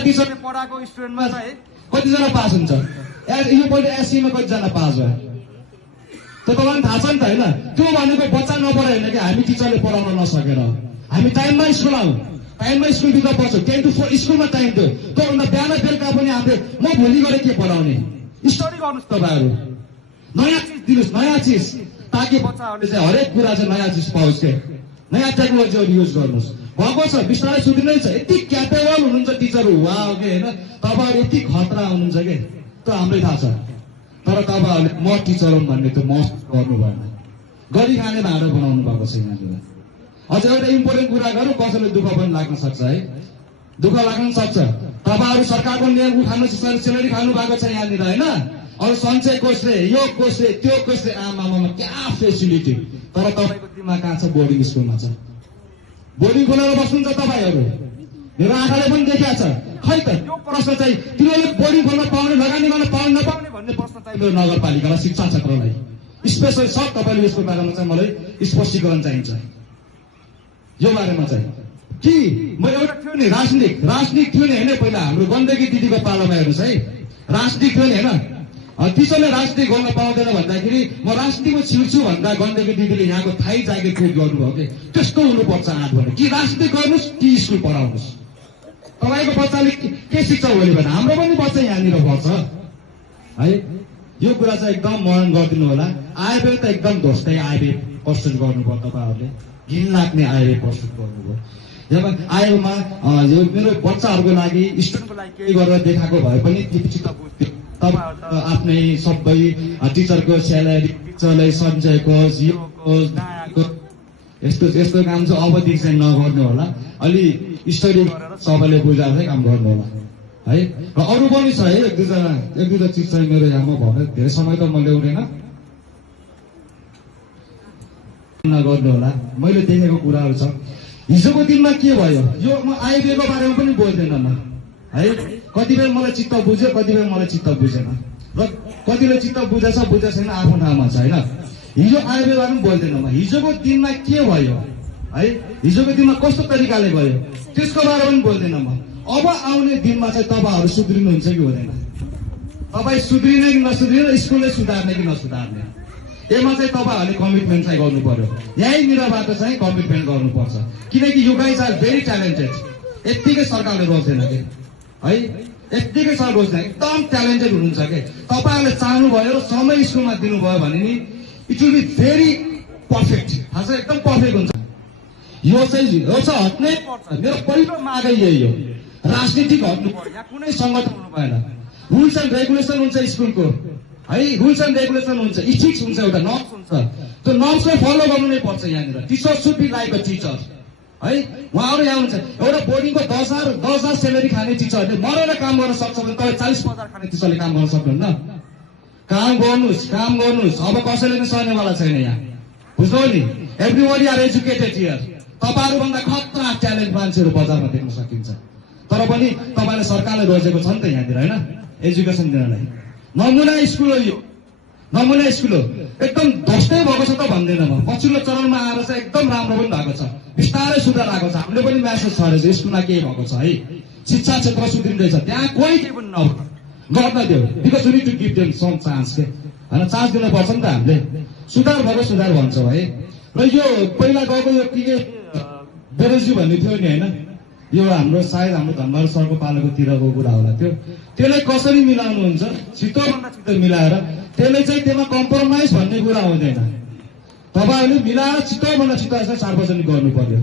टिचरले पढाएको स्टुडेन्टमा चाहिँ कतिजना पास हुन्छ? यो पहिले एससीमा कतिजना पास भयो? त तपाईँलाई थाहा छ नि त होइन? त्यो भनेको बच्चा नपढायो होइन कि हामी टिचरले पढाउन नसकेर। हामी टाइममा स्कुल आउँ, टाइममा स्कुलभित्र बस्छौँ, 10 to 4 स्कुलमा टाइम थियो। त्योभन्दा बिहान बेलुका पनि आफै म भोलि गएर के पढाउने? स्टडी गर्नुहोस् तपाईँहरू, नयाँ चिज दिनुहोस्, नयाँ चिज, ताकि बच्चाहरूले चाहिँ हरेक कुरा चाहिँ नयाँ चिज पाओस् के, नयाँ टेक्नोलोजीहरू युज गर्नुहोस्। भएको छ, बिस्तारै सुध्रिनै छ। यति क्यापेबल हुनुहुन्छ टिचरहरू, वाह के होइन, तपाईँहरू यति खतरा हुनुहुन्छ कि त्यो हामीलाई थाहा छ। तर तपाईँहरूले म टिचर हुँ भन्ने त्यो महसुस गर्नु भएन। गरी खाने भाँडो बनाउनु भएको छ यहाँनिर। अझ एउटा इम्पोर्टेन्ट कुरा गरौँ, कसैले दुःख पनि लाग्न सक्छ है, दुःख लाग्न सक्छ। तपाईँहरू सरकारको नियम उठाउनु, सेलेरी खानु भएको छ यहाँनिर होइन। अरू सञ्चय कोषले, यो कोषले, त्यो कोषले, आमामा क्या फेसिलिटी। तर तपाईँको दिमाग कहाँ छ? बोर्डिङ स्कुलमा छ। बोर्डिङ खोलेर बस्नुहुन्छ तपाईँहरू, मेरो आँखाले पनि देखिया छ। खै त यो प्रश्न चाहिँ तिनीहरूले बोर्डिङ खोल्न पाउने, लगानी गर्न पाउने नपाउने भन्ने प्रश्न चाहिँ मेरो नगरपालिकालाई, शिक्षा क्षेत्रलाई स्पेसली सब तपाईँले यसको बारेमा चाहिँ मलाई स्पष्टीकरण चाहिन्छ। यो बारेमा चाहिँ कि म एउटा थियो नि राजनीतिक थियो नि होइन, पहिला हाम्रो गण्डकी दिदीको पालामा हेर्नुहोस् है, राजनीतिक थियो नि होइन। टिचरले राजनीति गर्न पाउँदैन भन्दाखेरि म राजनीतिमा छिर्छु भन्दा गण्डकी दिदीले यहाँको थाहै जागिर खोज गर्नुभयो कि त्यस्तो हुनुपर्छ आँट भने, कि राजनीति गर्नुहोस् कि स्कुल पढाउनुहोस्। तपाईँको बच्चाले के सिक्छ भोलि भने? हाम्रो पनि बच्चा यहाँनिर पढ्छ है। यो कुरा चाहिँ एकदम मनन गरिदिनु होला। आयव्यय त एकदम ध्वस्तै आयव्यय प्रस्तुत गर्नुभयो तपाईँहरूले, घिन लाग्ने आयव्यय प्रस्तुत गर्नुभयो। जब आयोमा यो मेरो बच्चाहरूको लागि, स्टुडेन्टको लागि केही गरेर देखाएको भए पनि चित्त बुझ्थ्यो। तपाईँहरू त आफ्नै सबै टिचरको स्यालेरी, टिचरलाई सञ्चय कोष, यो कोष, नयाँको यस्तो यस्तो काम चाहिँ अबदेखि चाहिँ नगर्नु होला। अलि स्टडी गरेर सबैले बुझाएर चाहिँ काम गर्नु होला है। र अरू पनि छ है, एक दुईवटा चिज चाहिँ मेरो यहाँमा भयो, धेरै समय त म ल्याउँदैन, नगर्नु होला। मैले देखेको कुराहरू छ। हिजोको दिनमा के भयो, यो म आइबिएको बारेमा पनि बोल्दैन म है। कतिपय मलाई चित्त बुझ्यो, कतिपय मलाई चित्त बुझेन, र कतिले चित्त बुझेछ छैन आफ्नो ठाउँमा छ होइन। हिजो आइबिएको बारेमा बोल्दैन म। हिजोको दिनमा के भयो है, हिजोको दिनमा कस्तो तरिकाले भयो त्यसको बारेमा पनि बोल्दैन म। अब आउने दिनमा चाहिँ तपाईँहरू सुध्रिनुहुन्छ कि हुँदैन? तपाईँ सुध्रिने कि नसुध्रिने, स्कुलले सुधार्ने कि नसुधार्ने, यसमा चाहिँ तपाईँहरूले कमिटमेन्ट चाहिँ गर्नु पर्यो। यहीँनिरबाट चाहिँ कमिटमेन्ट गर्नुपर्छ, किनकि you guys are very talented. यत्तिकै सरकारले रोज्दैन कि है, यत्तिकै सर रोज्दैन, एकदम ट्यालेन्टेड हुनुहुन्छ कि। तपाईँहरूले चाहनुभयो र समय स्कुलमा दिनुभयो भने नि it will be very perfect. थाहा छ, एकदम पर्फेक्ट हुन्छ। यो चाहिँ हट्नै पर्छ। मेरो पहिलो मागै यही हो, राजनीतिक हट्नु पर्यो। यहाँ कुनै सङ्गठन हुनु भएन। रुल्स एन्ड रेगुलेसन हुन्छ स्कुलको है, रुल्स एन्ड रेगुलेसन हुन्छ, इथिक्स हुन्छ, एउटा नर्म्स हुन्छ। त्यो नर्म्सलाई फलो गर्नु नै पर्छ यहाँनिर। Teacher should be like a teacher है। उहाँहरू यहाँ हुन्छ, एउटा बोर्डिङको 10,000 सेलेरी खाने टिचरले मरेर काम गर्न सक्छ भने तपाईँ 40,000 खाने टिचरले काम गर्न सक्नुहुन्न? काम गर्नुहोस्। अब कसैले पनि सर्नेवाला छैन यहाँ, बुझ्नु नि। Everybody are educated here. तपाईँहरूभन्दा खतरा ट्यालेन्ट मान्छेहरू बजारमा देख्न सकिन्छ। तर पनि तपाईँले सरकारले रोजेको छ नि त यहाँनिर होइन, एजुकेसन दिनलाई। नमुना स्कुल हो यो, नमुना स्कुल हो। एकदम ध्वस्तै भएको छ त भन्दैन म। पछिल्लो चरणमा आएर चाहिँ एकदम राम्रो पनि भएको छ, बिस्तारै सुधार आएको छ। हामीले पनि म्यासेज छरेछ स्कुलमा के भएको छ है। शिक्षा क्षेत्र सुध्रिँदैछ, त्यहाँ कोही केही पनि गर्न दियो, because we need to give them some chance के होइन। चान्स दिनुपर्छ नि त हामीले। सुधार भएको सुधार भन्छौँ है। र यो पहिला गएको यो के बेरोजी भन्ने थियो नि होइन, यो हाम्रो सायद हाम्रो धनबहादुर सरको पालोकोतिरको कुरा होला त्यो। त्यसलाई कसरी मिलाउनुहुन्छ? छिटोभन्दा छिटो मिलाएर त्यसले चाहिँ त्यसमा कम्प्रोमाइज भन्ने कुरा हुँदैन। तपाईँहरूले मिलाएर छिटोभन्दा छिटो चाहिँ सार्वजनिक गर्नु पर्यो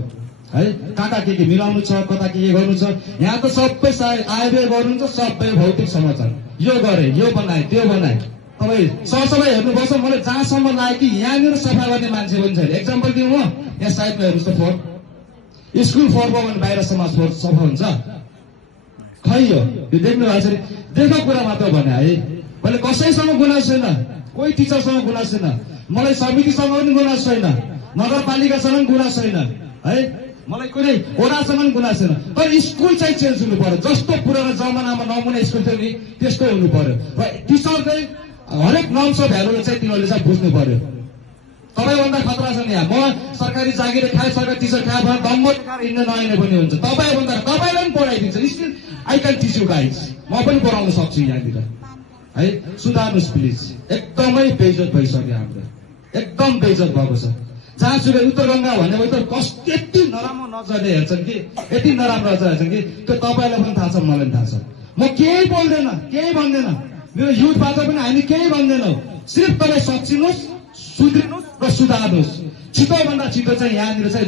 है। कहाँ के मिलाउनु छ, कता के गर्नु छ। यहाँ त सबै आयव्यय गर्नुहुन्छ, सबै भौतिक समाचार, यो गरे, यो बनाए, त्यो बनाए। तपाईँ सरसफाइ हेर्नुपर्छ। मलाई जहाँसम्म लाग्यो कि यहाँनिर सफा गर्ने मान्छे पनि छैन। एक्जाम्पल दिउँ म, यहाँ साइडमा हेर्नुहोस् त, फोहोर स्कुल फोहोर भयो भने बाहिर समाज फोहोर सफा हुन्छ खै? यो देख्नु भएको छ। देखो कुरा मात्र भने है। मैले कसैसँग गुनासो छैन, कोही टिचरसँग गुनासो छैन, मलाई समितिसँग पनि गुनासो छैन, नगरपालिकासँग पनि गुनासो छैन है, मलाई कुनै वडासँग पनि गुनासो छैन। तर स्कुल चाहिँ चेन्ज हुनु पर्यो। जस्तो पुरानो जमानामा नमुना स्कुल थियो नि त्यस्तो हुनु पर्यो। र टिचर चाहिँ हरेक नर्म्स भ्यालुले चाहिँ तिनीहरूले चाहिँ बुझ्नु पर्यो। तपाईँभन्दा खतरा छ नि यहाँ। म सरकारी जागिर खाए, सरकारी टिचर खाए भने दम्बो देखाएर हिँड्न नआउने पनि हुन्छ। तपाईँभन्दा तपाईँलाई पनि पढाइदिन्छ। Still I can teach you guys. म पनि पढाउन सक्छु यहाँनिर है। सुधार्नुहोस् प्लिज। एकदमै बेइज्जत भइसक्यो हाम्रो, एकदम बेइज्जत भएको छ। जहाँसुकै उत्तर गङ्गा भनेको त यति नराम्रो नजरले हेर्छन् कि, यति नराम्रो नजर हेर्छन् कि त्यो तपाईँलाई पनि थाहा छ, मलाई पनि थाहा छ। म केही बोल्दैन, केही भन्दैन। मेरो युथबाट पनि हामी केही भन्दैनौँ। सिर्फ तपाईँ सच्चिनुहोस्, सुध्रिनुहोस् र सुधार्नुहोस्। छिटोभन्दा छिटो चाहिँ यहाँनिर चाहिँ